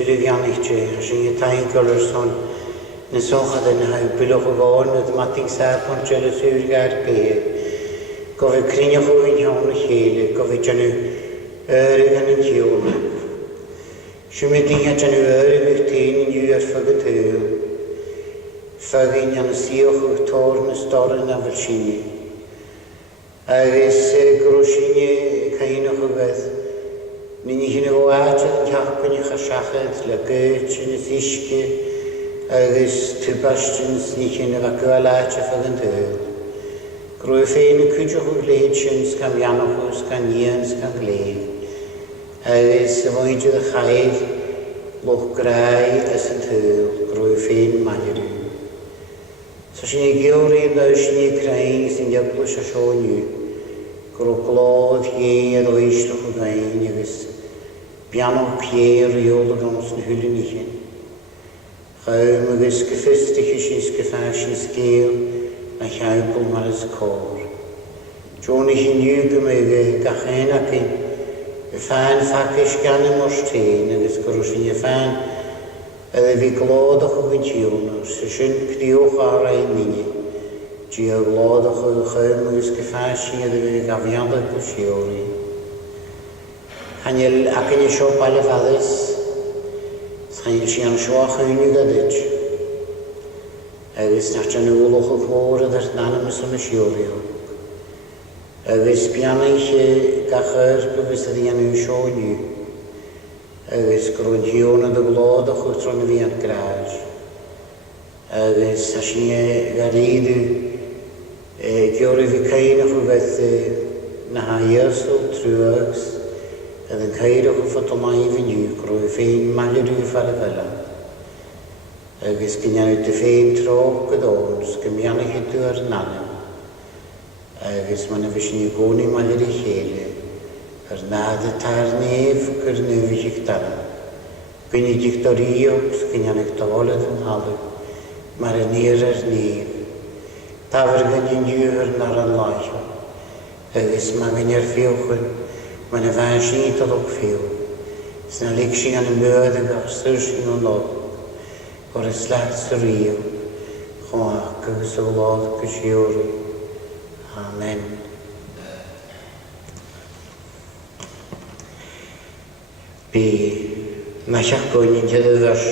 Sylvianiche, Hashing Taincolorson, Nesoha than how Bilogon with Matting Sap on Jealous Urgar Pay, Gove Crinaho in Yon Hele, Govijanu, Ergan in Kiona. Shumiding at an Ergan in years for the tail, Fagging and Sioch torn a store in Avalchini. Agus Groshini Kaino with. Nini hyn o at yn capyn i'ch asiachad le gyd yn y ddisgu agos tybastyn ni hyn o gwael at y ffag yn dyl. Grwy ffein y cwydioch o gled sy'n sgan ianochos, gan ian, sgan gled. Agos y fwydydd y chaid loch grau as yn dyl, grwy ffein malyrw. So sy'n ei gywri yn dweud sy'n ei grain sy'n diablwys a sio'n Gro glod ie o eisloch o gain agos biano pier riol o gans na hwylyn i hyn. Chaum agos gyffystig ysys gyffasyn sgil na chiawbl mar ys cor. Jo'n i hyn yw gymyga gachen ac yn y fan ffacus gan y morstein agos gros yn y fan ydw fi glod o'ch o gyntiwn sy'n cdiwch ar ein nini. Dia glod o'ch o chaum agos gyffasyn ydw fi gafiadau gwsiori. Hanel ac yn eisiau bael y faddus, hanel sian sioach yn yw gadych. Agos nach jan yw'ch o gwr ydych nan ym ysym y siorio. Agos bian eich gachar bywys ydy an yw sio yw. Agos grwn hiwn ydw glod o'ch o tron y fi at graj. Agos asyn garid yw gyr i fi cain o'ch o beth na haias o trwygs. Ydw yn cael o'ch o ffotomau fi niw, grwy ffein malyrw ffar y fela. Agos gynion ydw ffein troch gydons, gymian i hydw ar nanam. Agos ma'n efysyn i gwni malyrw i chele. Ar nad y tar nef gyrnef i chi'ch dan. Gynnu di'ch doriogs, gynion i'ch doled yn halw. Mae'r nir ar nef. Tafr gynnu niw ar nar an laio. Agos mae gynnu'r fiwchyn. Mae'n y fan sy'n dod o'ch ffew. Sy'n alik sy'n gan y myrdd y gosr sy'n o'n lod. O'r yslat sy'n rhyw. Chwach gys o lod gysiori. Amen. Bi, mae siach gwyn yn dyddyfys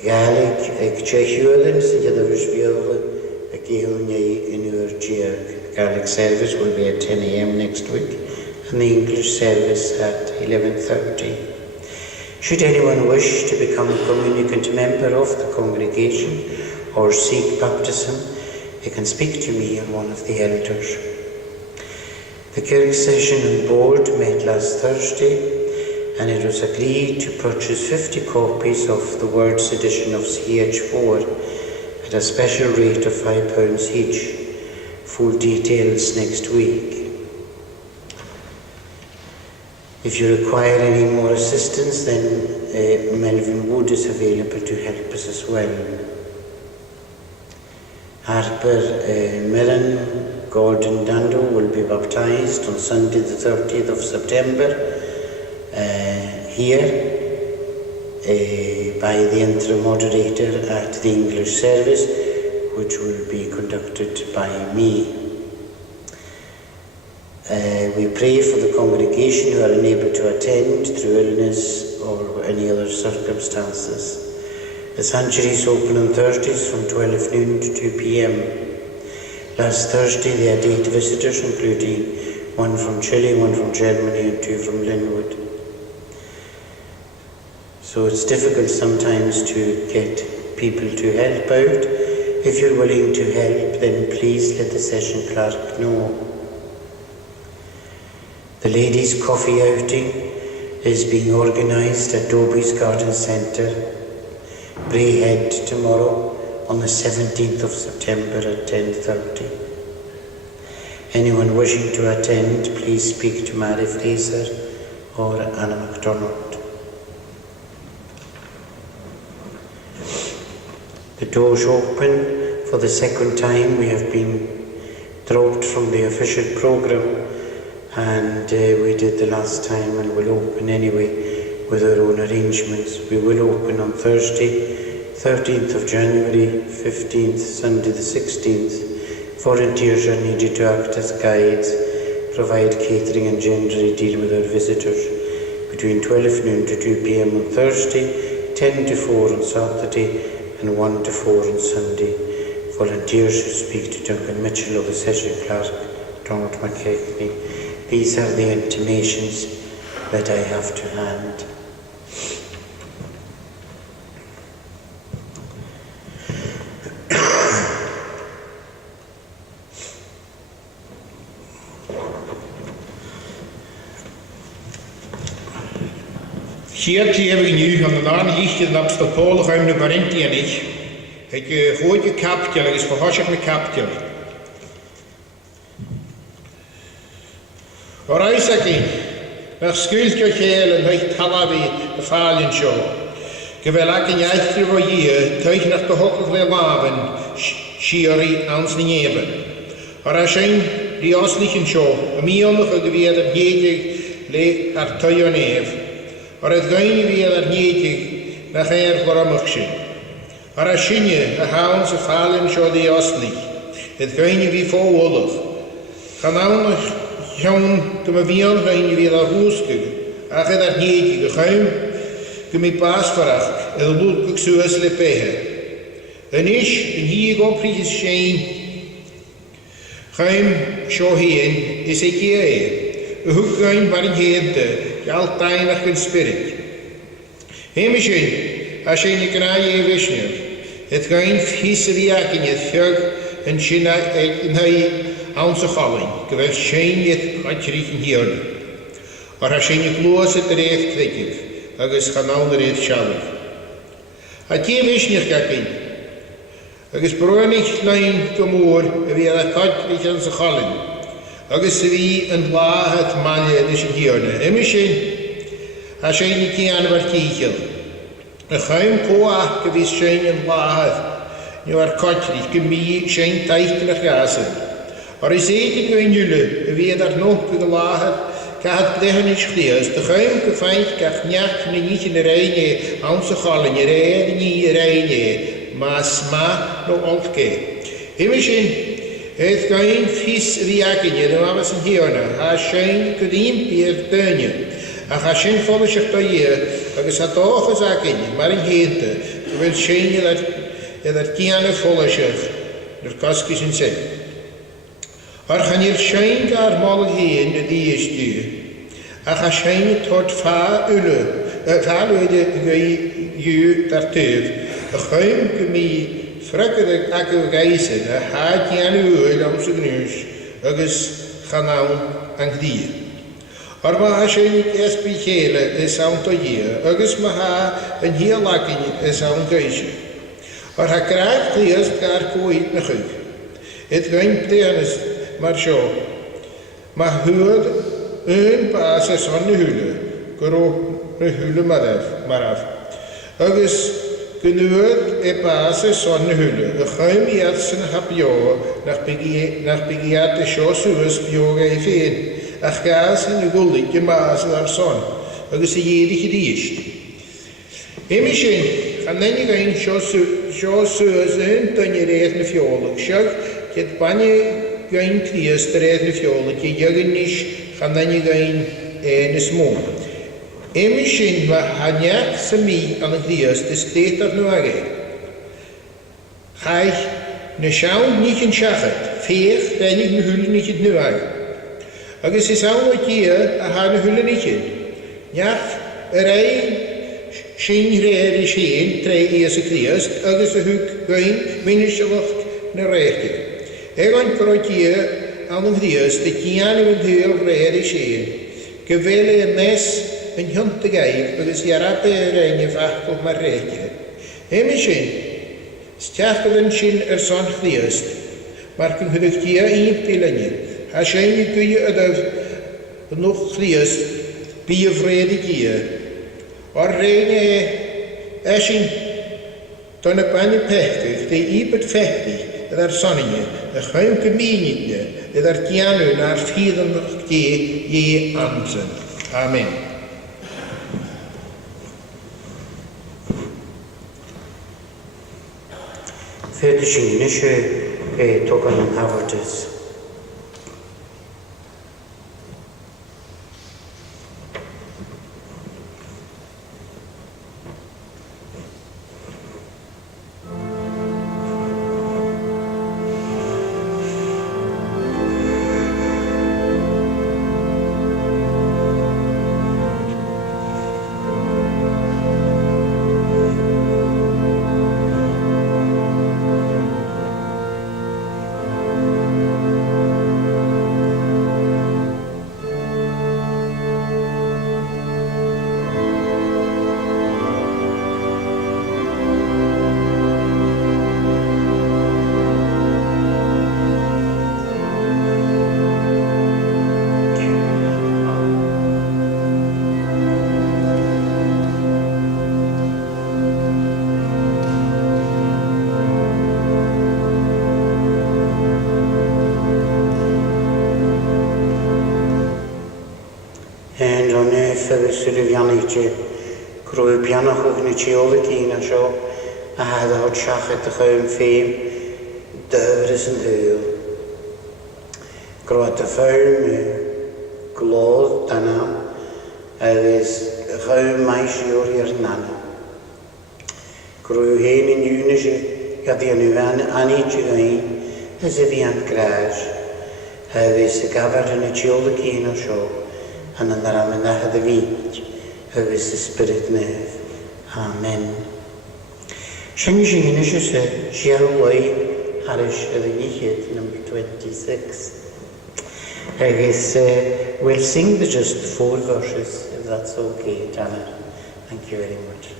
Gaelic ag Tchehiolen sy'n dyddyfys biol ag ihwnnau yn yw'r diag. Gaelic service will be at 10 a.m. next week. And the English service at 11:30. Should anyone wish to become a communicant member of the congregation or seek baptism, they can speak to me or one of the elders. The Kirk session and board met last Thursday and it was agreed to purchase 50 copies of the Words edition of CH4 at a special rate of £5 each. Full details next week. If you require any more assistance, then Melvin Wood is available to help us as well. Harper Mirren Gordon Dando will be baptised on Sunday the 30th of September here by the interim moderator at the English service, which will be conducted by me. We pray for the congregation who are unable to attend through illness or any other circumstances. The sanctuary is open on Thursdays from 12 noon to 2 p.m. Last Thursday they had 8 visitors, including one from Chile, one from Germany and 2 from Linwood. So it's difficult sometimes to get people to help out. If you're willing to help, then please let the session clerk know. The ladies' coffee outing is being organised at Dobie's Garden Centre, Brayhead, tomorrow on the 17th of September at 10:30. Anyone wishing to attend, please speak to Mary Fraser or Anna MacDonald. The doors open for the second time. We have been dropped from the official programme, and we did the last time and will open anyway with our own arrangements. We will open on Thursday, 13th of January, 15th, Sunday the 16th. Volunteers are needed to act as guides, provide catering and generally deal with our visitors. Between 12 noon to 2 p.m. on Thursday, 10 to 4 on Saturday and 1 to 4 on Sunday. Volunteers who speak to Duncan Mitchell of the Session Clerk, Donald McKechnie. These are the intimations that I have to hand. Siert hier nu aan de naam is de apostol Paul ruim de Corinthiërs. Het grote kaptel is verhossig met kaptel. Reisaki, nach skultje gelen heeft Halavi de Fallen show. Gewelak in jachtje voor je, thuis nach de hokkige laven, Shiri ans neven. Arashin die Ostlichen show, mionige geweer jedig le artoyonev. Het gein weer nietig nach goromachshin. Arashinje, de hounds of Fallen show die Ostlich. Het gein wie voor oorlog. Ganaunig John, toen we gaan weer naar Roeske. Ach, dat niet, de geheim, kun je pas veracht, en dat doet ik zo als de pehen. En hier op het schijn, geheim, zo heen, is ik hier. We hoeken waar ik heette, altijd nog een spirit. Hemischen, als je niet kraaien wisten, het geheim vies riak in het vuur, en schijn hij, Onze galling, geweld schein het uitrichten hier. Maar als je niet los het recht trekken, dan is het ander het schallig. Het je wist niet gekeken. Het is bronig klein gemoer, wie het uitricht aan zijn galling. Het is wie een laag het manje dus hier. En misschien, als je niet aan wat kiechel. Een geheim koa, gewist schein een laag. Nu er uitricht, gemie schein teichten naar gazen. Maar is eten kun jullie, wie daar nog gelagen, kan het tegen niet schreeuwen. De geheimke feit kan niet in de rijden, onze gallen, je rijden niet in de rijden, maar sma nog ontke. Immersin, het kan een vies reaken, dan was een heerne, haar schijn kudiem hier teunje. En haar schijn volle zich bij je, dat is het ook gezegd, maar een heente, terwijl schijn je dat kiane volle zich, de kaskjes in zet. Er gaan hier schijnbaar mal heen, die is die. Er gaan schijnen tot vaarule je daartuur. Er gaan gemeen vrekkelijk akkel reizen, er gaat je aan uur om zijn neus. Er is gaan aan die. Er was je niet eerst begelen, is aan te hier. Er is maar een heel lakken, is aan geisje. Er krijgt eerst gar kooit nog uit. Het ruimt is. Maar zo, maar hoorde een basis van de hule, kro de hule maar af. Er is genoeg een basis van de hule, een geheim eerste hapjo, naar begeerte zo zoals bjoge even, ach gaas en de guldige maas naar zon. Er is jede gedicht. Immersin, gaan dan niet eens zo zoals een tonje reden fjolk, schak, het panje Gain Christ redden fjolet, je jagenisch, gaan dan je gain en smoon. Immersin, waar hanjak sami aan het Christ, de steed dat nu agge. Gij, ne schaun niet in schachet, veer, dan niet ne hulle niet het nu agge. Agus is aan wat je, haar ne hulle niet in. Ja, rij, geen reden scheen, trei eerste Christ, agus de huk gain, minnesjelucht, ne rechte. Ik ga voor je aan de Christ, de kiane met heel reden scheen. Gewelle een mes, een hond te geven, dat is je rappe en je vacht op maar reetje. Hemischen, stachelen scheen zo'n Christ, maar kun je het hier in pillen. Als je kun je het nog Christ, bij je vrede hier. Maar reine, als je dan een panne pechtig, die iepert vechtig, dat er zonnetje, dat geen kemeenje, dat er kianu naar 24 keer je aanzien. Amen. Fyrd sy'n eisiau togan yn hafodus. Sylwianicie, grwy pianach o'ch na teolig un a sio, a hadda hod siachet a chym ffeim, dyfrys yn hyl. Grwyd y ffeim glod danam, agos chym maes i'r i'r nana. Grwy hen yn yw'n eisiau, gadi yn yw anid yw ein, as if i'n gras, agos y gafod yn y teolig un a sio, and then there am in the beach, who is the Spirit nef. Amen. Shen Jin is a Shiaway Harish Edigit, number 26. I guess we'll sing the just 4 verses, if that's okay, Tanner. Thank you very much.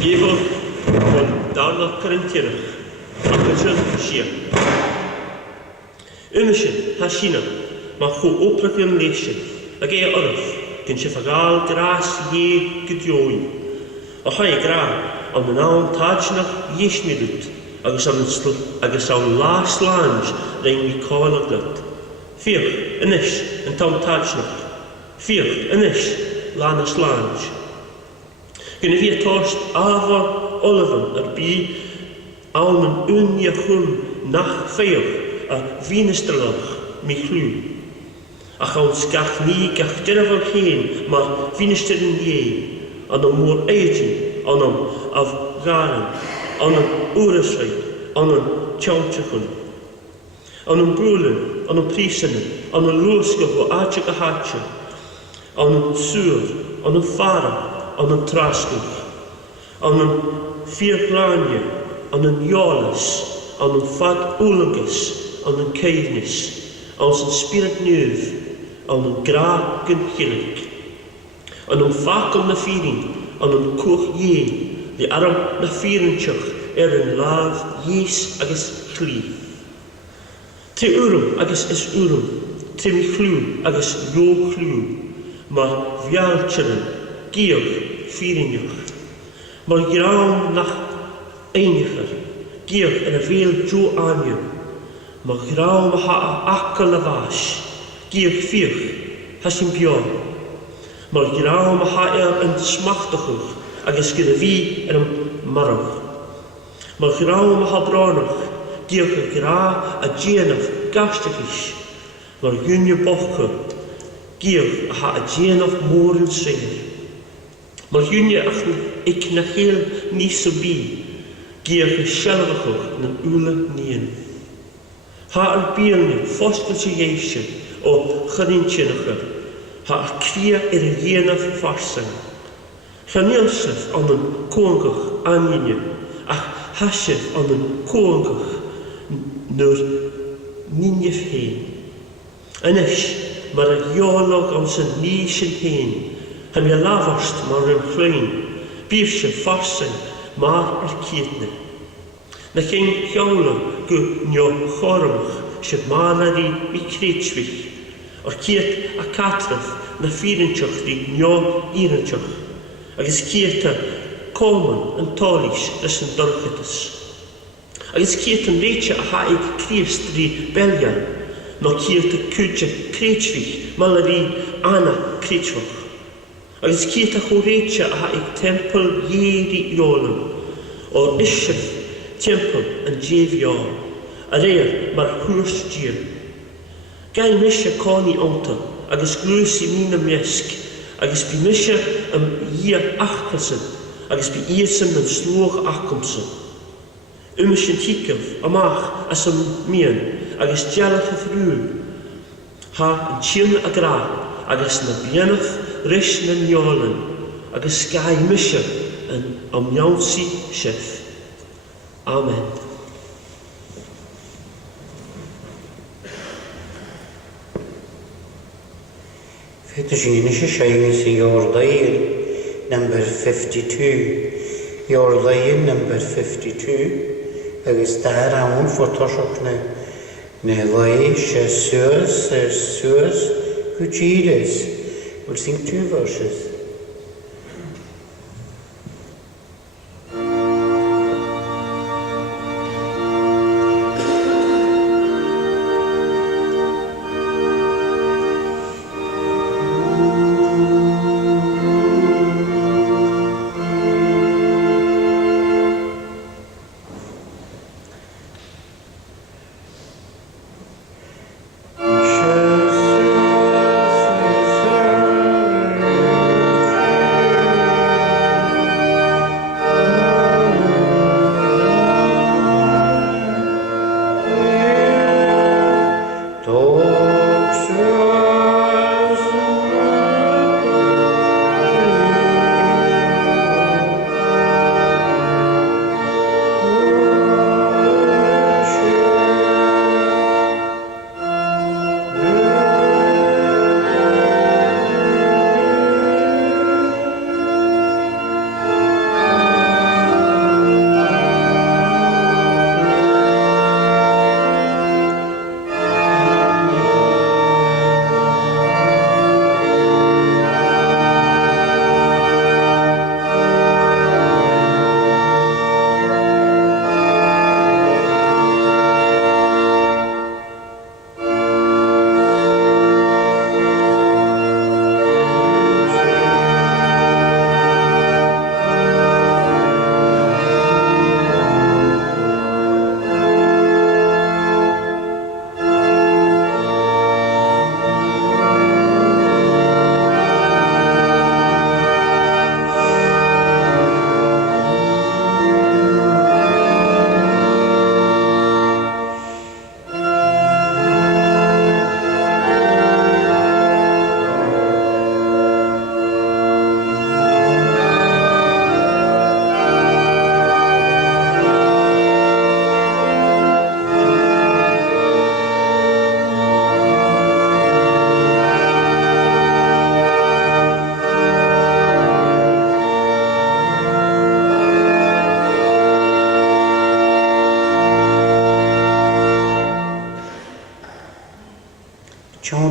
Gefor van daarna Corinthiërach, Akkertje Shia. Umishin, Hashina, maar goed oprek in leesje, a gea orf, kun je vergaal gras je gedjooi. A ga je gra, aan de naam tajnach jesmidut, agus aan laas lange, rein mi kaalig lut. Vier, inis, en tam tajnach. Vier, inis, lanas lange. Kunnen we torst ava oliven bi almen unje groen nach veel a vinestrelach mi glu. Ach ons gach nie gach dervel heen, maar vinesteren je, aan een moor eetje, aan een afgaren, aan een oeresveit, aan een tjauwtjechen, aan een broelen, aan een priesenen, aan een loerske voor aatje gehaatje, aan een zuur, aan een varen, aan een traskig, aan een vierglanje, aan een jolis, aan een vat oelenges, aan een keivnis, aan een spirit neuf, aan een graken gillik, aan een vakel na viering, aan een koch je, die arm na vierentjach, een laaf, jees agus chlief. Te urum agus is urum, te mi chlu agus jo chlu, maar vialtjeren, gier, vierenjach. Maar graam nach einiger, gier en een veel jo anje, maar graam ha akka lavash, gier vier, hasim bjorn. Maar graam ha een smachtiger, agus gynne wie en een marach. Maar graam ha branach, gier gra a djenaf gastigish, maar gunje bochke, gier ha a djenaf moren zeer. Maar gunje ach ik na heel niet zo bi, gier geselviger na ule nien. Ha een bielne fosteltje jeesje, o gerintjenige, ha a kria een djenaf varsen. Genielsef aan een kongig aanjenje, ach hasjef aan een kongig nur ninjef heen. En is, maar een jolog aan zijn nischen heen, hem je lavast maar een klein, biefje vasten, maar kietne. Na geen jole gu njo chormach, shet malari mi kreetswich, kiet a katraf na vierentjach die njo irentjach. Agus kieta kolman en tolish is een dorgetes. Agus kieta een beetje a ha ik kriest die beljan, no kieta kutje kreetswich, malari ana kreetswach. Agus kieta choreetje a ha ik tempel jeri jolen, o ishef tempel en jevjaar, a reer maar hoers dier. Gai misje kani onta, agus glusi mina mesk, agus bi misje hier achtersen, agus bi iersem een sloog achkomsen. Umisjen tikef, amach, as een mien, agus djallige vruul. Ha een tjin a gra, agus na bienaf, rish na njolen, agus skai misje een amjansi chef. Amen. Fettuccine shames Yordain, number 52. Yordain, number 52. Agus daar aan voor toshok ne lai suurs kuchides. We'll sing 2 verses.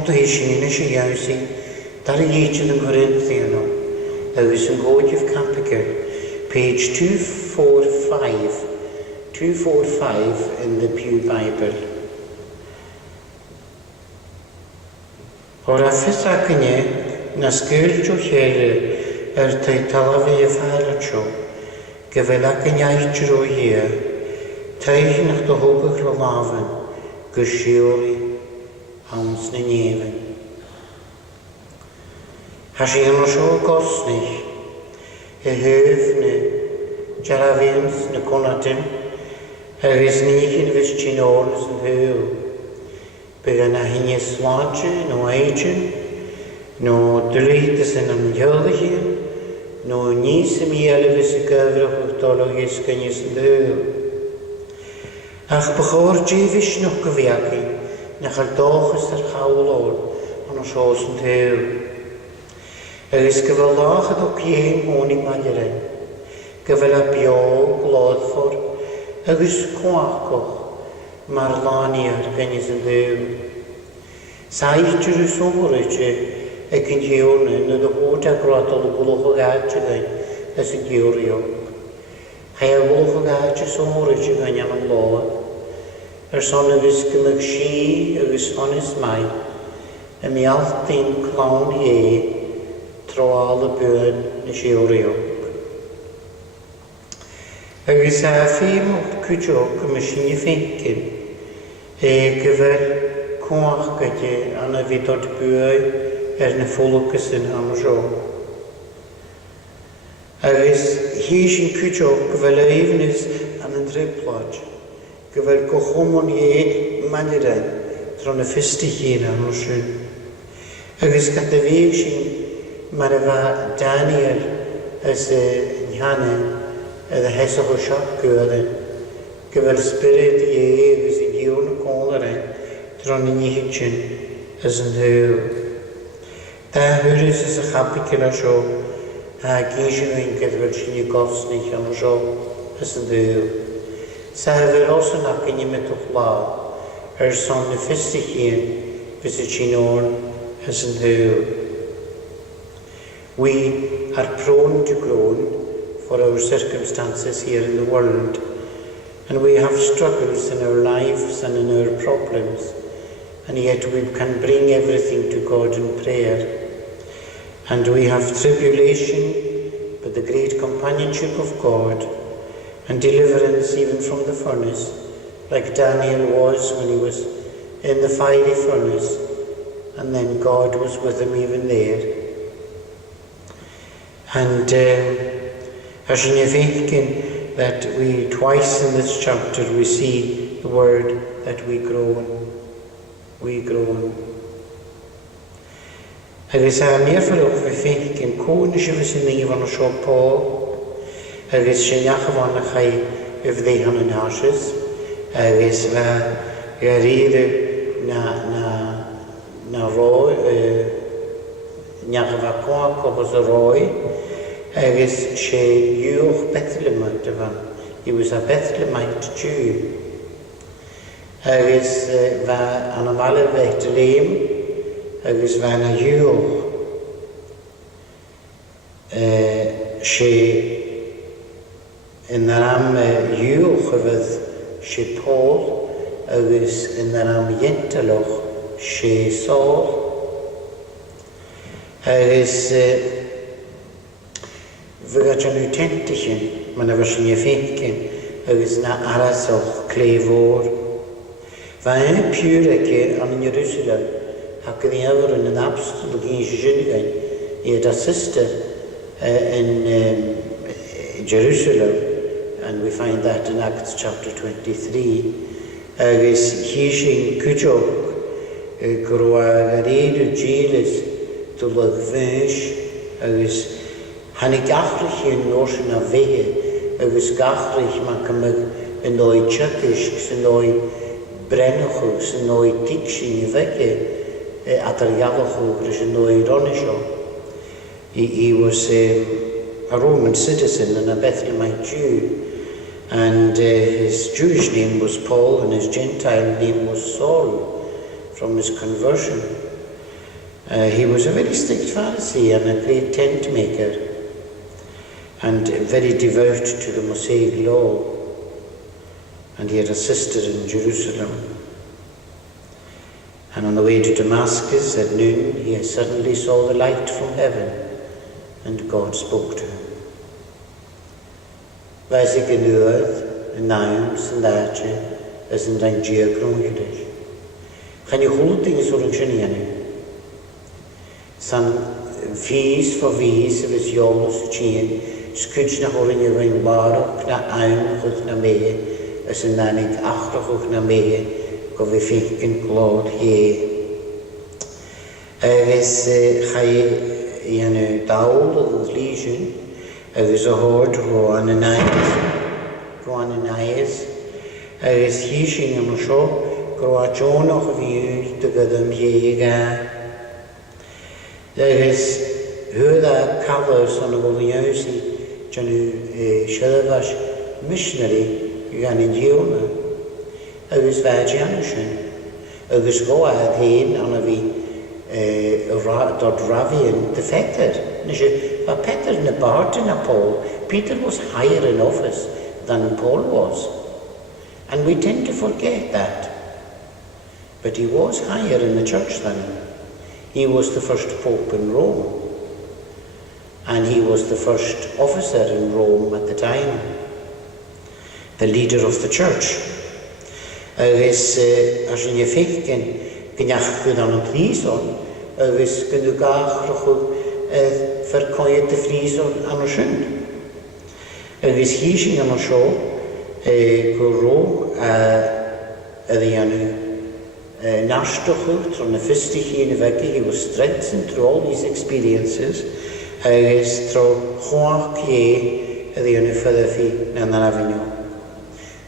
Mota Hishina Shayasi, Darigate and Corinthiano, Agus and Godjiv Capica, page 245 in the Pew Bible. Ora Fisakine, Naskurjo Here, Taitalavi Faracho, Gavelakanyaichro here, Taichnach the Hogach Lavavan, Gushiori, Hans Neven. Hashiano Sho Gosnich, Höfne, Jaravians, Nakonatin, is Nikin Vischinones and Hö. Begana Hines Launche, no agent, no deletes in an Yeldian, no Nisimi Elvis Gavra Canis and Hö. Ach bechor Jevish no Kaviaki, Nachal Dochus at Howlord, on a Shos and Hö. Is Gavalach at Okien Honing Madere, Gavala Bio, Glodford, Agus Quaco. Marlaniar Canis and Hö. Sai Jerusalem, a Kingione, and the water grotto, the Bullogachagain, as a Gurio. Hea Bullogachas origin and Lord. Her son of his Gimachshi, of his honest mind, and the Altin clown ye, throw all the bird, the Shiorio. There is a female Kujok, a machine thinking. Gyfer cwachgade an y fidod bwy na ffolwgys yn hamsio. Agus hys yn cwjog gyfer leifnys an y driplod, gyfer gochomon ie maniren dron y ffystig yn hamsio. Agus gada fi sy'n mar efo Daniel as y nhane y hesach o siop gwydden, gyfer spirit ie agus y giwn y Colerain, dron yn hitchin as yn hwyl. Da hwyrus as y chapicyn a sio, a gysyn o'n gyda'r sy'n i gosnich am sio as yn hwyl. Sa hyfer os yn ac yn ymwyd o'ch la, son y ffystig un, fys y sy'n o'n as yn hwyl. We are prone to groan for our circumstances here in the world, and we have struggles in our lives and in our problems, and yet we can bring everything to God in prayer. And we have tribulation, but the great companionship of God, and deliverance even from the furnace, like Daniel was when he was in the fiery furnace, and then God was with him even there. And as you think that we twice in this chapter we see the word that we groan. Agus a neerverloop we think in konische we zijn hier van een shop Paul. Agus zijn jagewan na gai if they han in houses. Agus we reden na rooi jagewa kwak op een rooi. Agus sé juch Bethlehemite van. He was a Bethlehemite Jew. Agus va an amale Bethlehem. Agus va na juch. Sé in the ram juch fydd sé Paul. Agus in the ram jenteloch sé Saul. Agus Fydd yn autentichen, mae'n efo sy'n ffeinkin, agus na arasoch cleifwr. Fa yn piwr ege an yn Jerusalem, ac yn efo'r yn abstol o gyn sy'n i eda sister in Jerusalem, and we find that in Acts chapter 23. Agus hi sy'n cwjog, gyrwa garid o Jesus dwlag fyns, agus Hannig gachrich yn oes yn a fehe, agus gachrich ma'n cymryd yn o'i tsycys, yn o'i brennochwg, yn o'i dicsyn i fege, adar iaddochwg, yn o'i ronisio. He was a Roman citizen and a Bethlehemite Jew, and his Jewish name was Paul and his Gentile name was Saul from his conversion. He was a very strict Pharisee and a great tent maker, and very devout to the Mosaic law. And he had a sister in Jerusalem. And on the way to Damascus at noon, he suddenly saw the light from heaven, and God spoke to him. Wees ik in de earth, in naams en daadje, as in zijn geogrondjes. Gaan je goed dingen zo een genie San vies voor vies, was jols, chien, skuts naar horen je wijn barok, naar aun, goed naar mee, as in dan ik achter goed naar mee, go we fikken kloot je. Was ga je een daal of lezen, was een hoort go aan een ijs, was hier en zo, go aan John nog wie te gedem je gaan. Was hoe dat covers aan de Williamsie, John Shelvash missionary, gaan in Jona. Was vajanushen. Was go uit heen aan wie dat Ravian de Vetter. Dus wat Peter in de Barton naar Paul. Peter was higher in office than Paul was, and we tend to forget that. But he was higher in the church than him. He was the first pope in Rome, and he was the first officer in Rome at the time, the leader of the church. Als je fikken, gynach gyd an y prison, was gynnu gach rochw vercoed y frison an y synd. Was hysyn an y sio, gwrw ydy anu nastochw tron y fystich i yn y fegi. He was strengthened through all these experiences. Was tro chwach ie ydy anu ffyddafi na'n anafynio.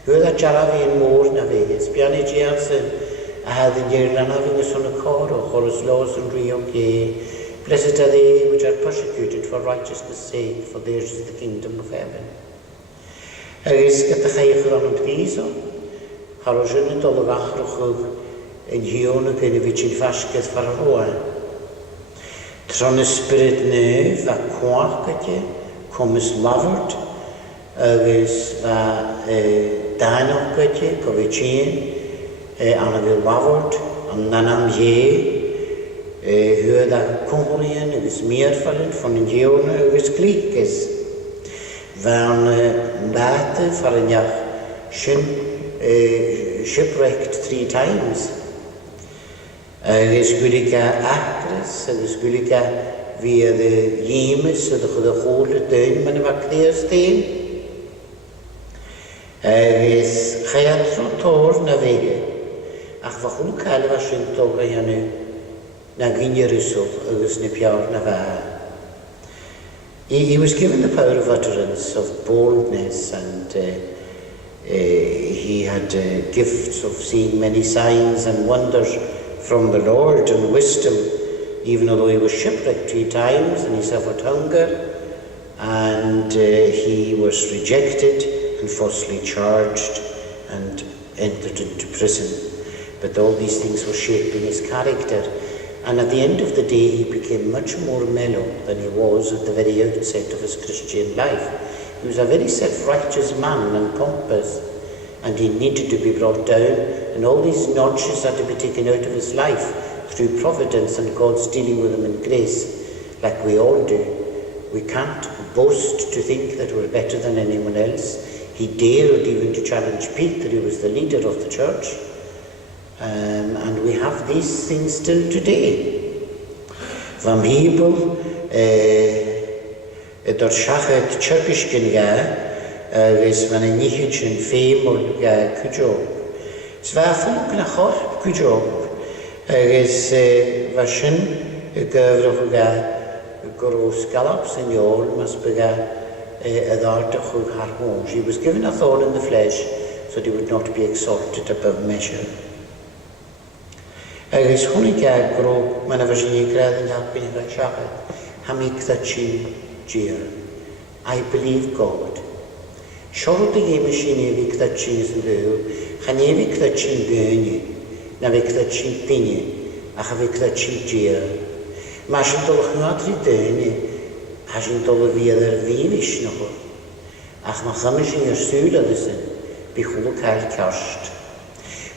Hwyd a jarafi yn môr na fe, ysbiannu Giansen a had yn gyr lan afyn y son y cor o chorus laws yn rhi o'n ge. Blessed are they which are persecuted for righteousness' sake, for theirs is the kingdom of heaven. Agus gyda chaich ran yn priso, charos yn y dolog achrwch yn hion y gyn y fyd sy'n fasgedd far y roa. Tron y spirit nef a cwach gyda, comus lavert, agus va danog gyda, gofetien, anna fi lavert, an nanam je, hwyd a cwmrien, agus meerfallen van yn geone, agus glikes. Van late far yn jach shipwrecked 3 times. Agus gwylika acres, agus gwylika via the jemes, so the whole dyn, men yma clear steen. Agus chaiat tro tor na vege. Ach fa chwl cael fa sy'n toga ynu na gynnyriswch agus na piawr na fa. He was given the power of utterance, of boldness, and he had gifts of seeing many signs and wonders from the Lord and wisdom, even although he was shipwrecked 3 times and he suffered hunger and he was rejected and falsely charged and entered into prison. But all these things were shaping his character, and at the end of the day he became much more mellow than he was at the very outset of his Christian life. He was a very self-righteous man and pompous, and he needed to be brought down, and all these notches had to be taken out of his life through providence and God's dealing with him in grace, like we all do. We can't boast to think that we're better than anyone else. He dared even to challenge Peter, who was the leader of the church. And we have these things still today. Van Hebel, door Shachet Tjurkishkin is van een nichtje een femel kujob. Zwaar na chorp kujob. Is washin gevrig gross galops in jol mas bega adartach harmon. She was given a thorn in the flesh so that he would not be exalted above measure. Agus hwnnw gro, mae'n efo grad yn helpu yn siarad. Hamig that she jeer. I believe God. Siarad y gym ysyn efig that she is yn fyw, chan efig that she'n gynnu, na fig that she'n pinnu, a cha fig that she jeer. Mae sy'n dod o'ch ngadri dyni, a sy'n dod o fiad ar ddyn isnach o. Ach mae chymys sy'n yr sŵl adysyn, by chwlw cael cast.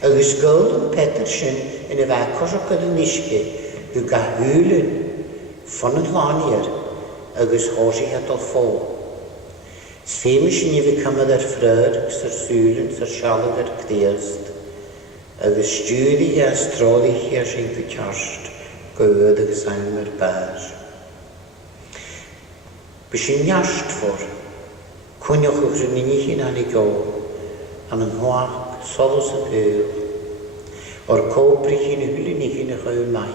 Agus gol yn Peter sy'n yn y facos o gyda nisge, yw ga hwylyn, ffon yn lanier, agus hosi hat al ffô. Sfeimish yn i fi cymryd ar ffryr, sy'r sŵlyn, sy'r sialad ar gdiast, agus stúdi a stródi hér sy'n gytjast, gwydd agus aimar bar. Bys sy'n iast ffwr, cwnioch o'ch rydyn ni hyn an i go, an yn hwag, solos y pyl, o'r cobri hyn y hwylyn ni hyn y chwyl mai,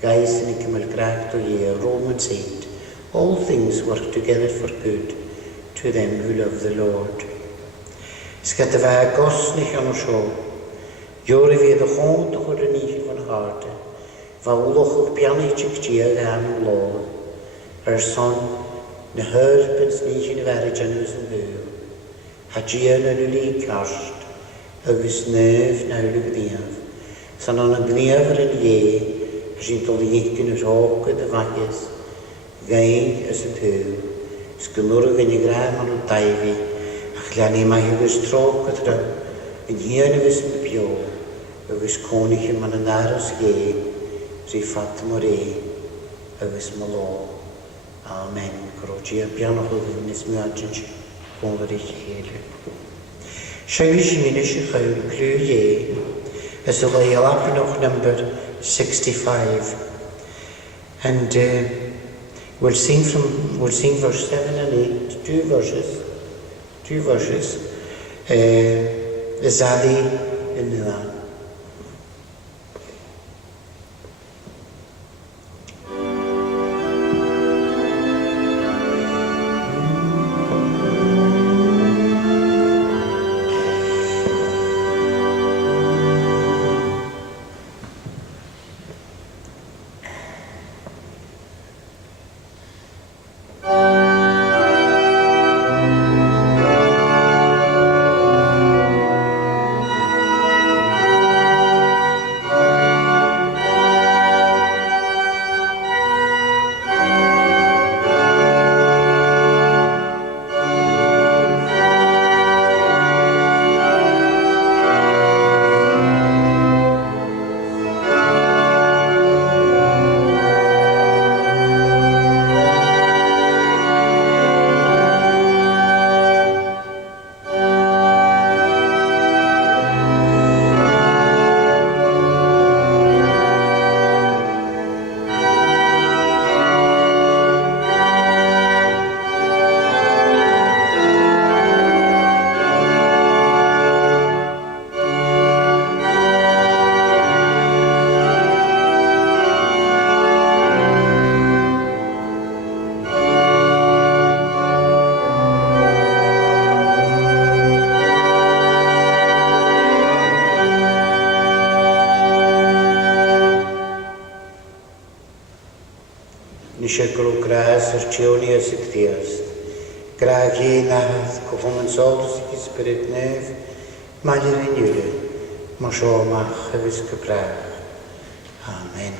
gais yn i gymryd graag o ie, Romans 8, all things work together for good, to them who love the Lord. Sgat y fe agosnich am o sio, Jori fi edd o chont o'ch o'r nich fan harde, fa wloch o'ch biannu tig diag am yn lôn, son, na hyrbens nich yn y feryd anwys yn byw, ha dian yn yli cast, agos nef na yl y gniaf, san o'n y gniaf ar yn ie, a sy'n dod i yn y rhog y fagys, gain ys y pyw, sgynwr o gynnu gram ar y daifi, ach lian i mae hywys trog ydra, yn hyn y fys yn bio, agos conig yn man yn aros ge, rhi ffat mor agos malo. Amen. Grogi a bian o hwyd nes mi adjyn gofod eich hele. Siawi sy'n mynd eisiau chael clw ie, as y lai alapenoch number 65. And we'll sing verse 7 and 8, two verses. Zadi in the land. Nisha gro gras ar tioni as y gdiast. Graag ie nahath cofon yn solus i spirit nef, malir yn ywle, ma sio mach y fysg y brach. Amen.